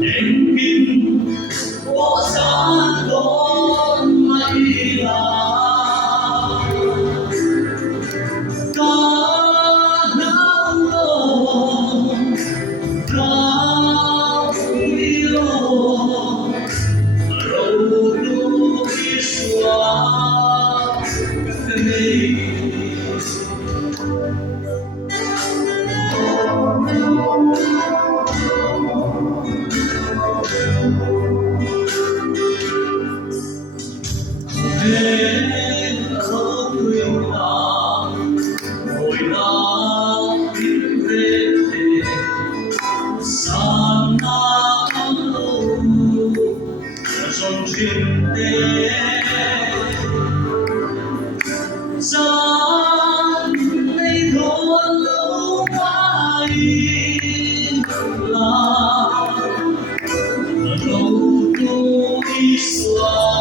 Đêm kim bỏ ra đón mây là ca nắng lòng ca yêu râu đuôi xóa mây đến ở quê nhà hồi nào biết về xa nắng lâu dòng chuyện đêm gian đây thôn lâu mãi là lâu đôi xóa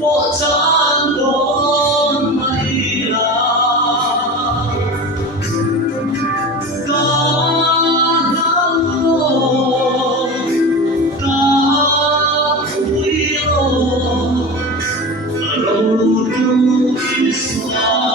bỏ chan đón mây là ca nắng lòng ca yêu râu đuôi xóa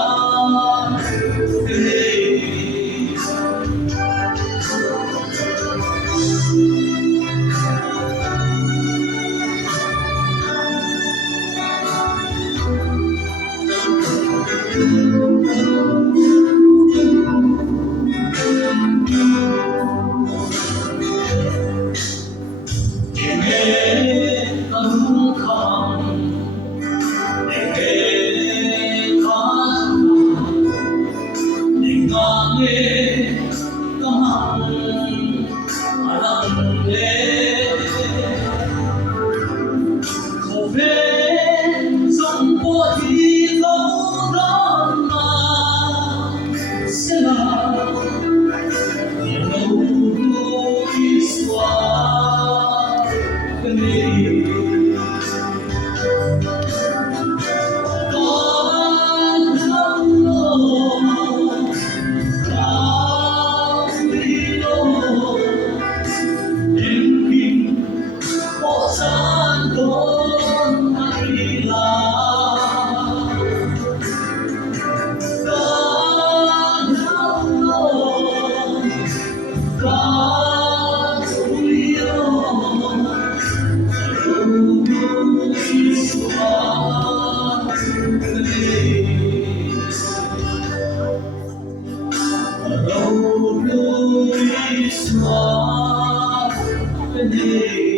nghe âm thầm để nghe tâm hằng lặng lẽ khổ phê dòng của thì lâu đó mà sẽ là lâu đôi xóa mây lâu đôi xóa bên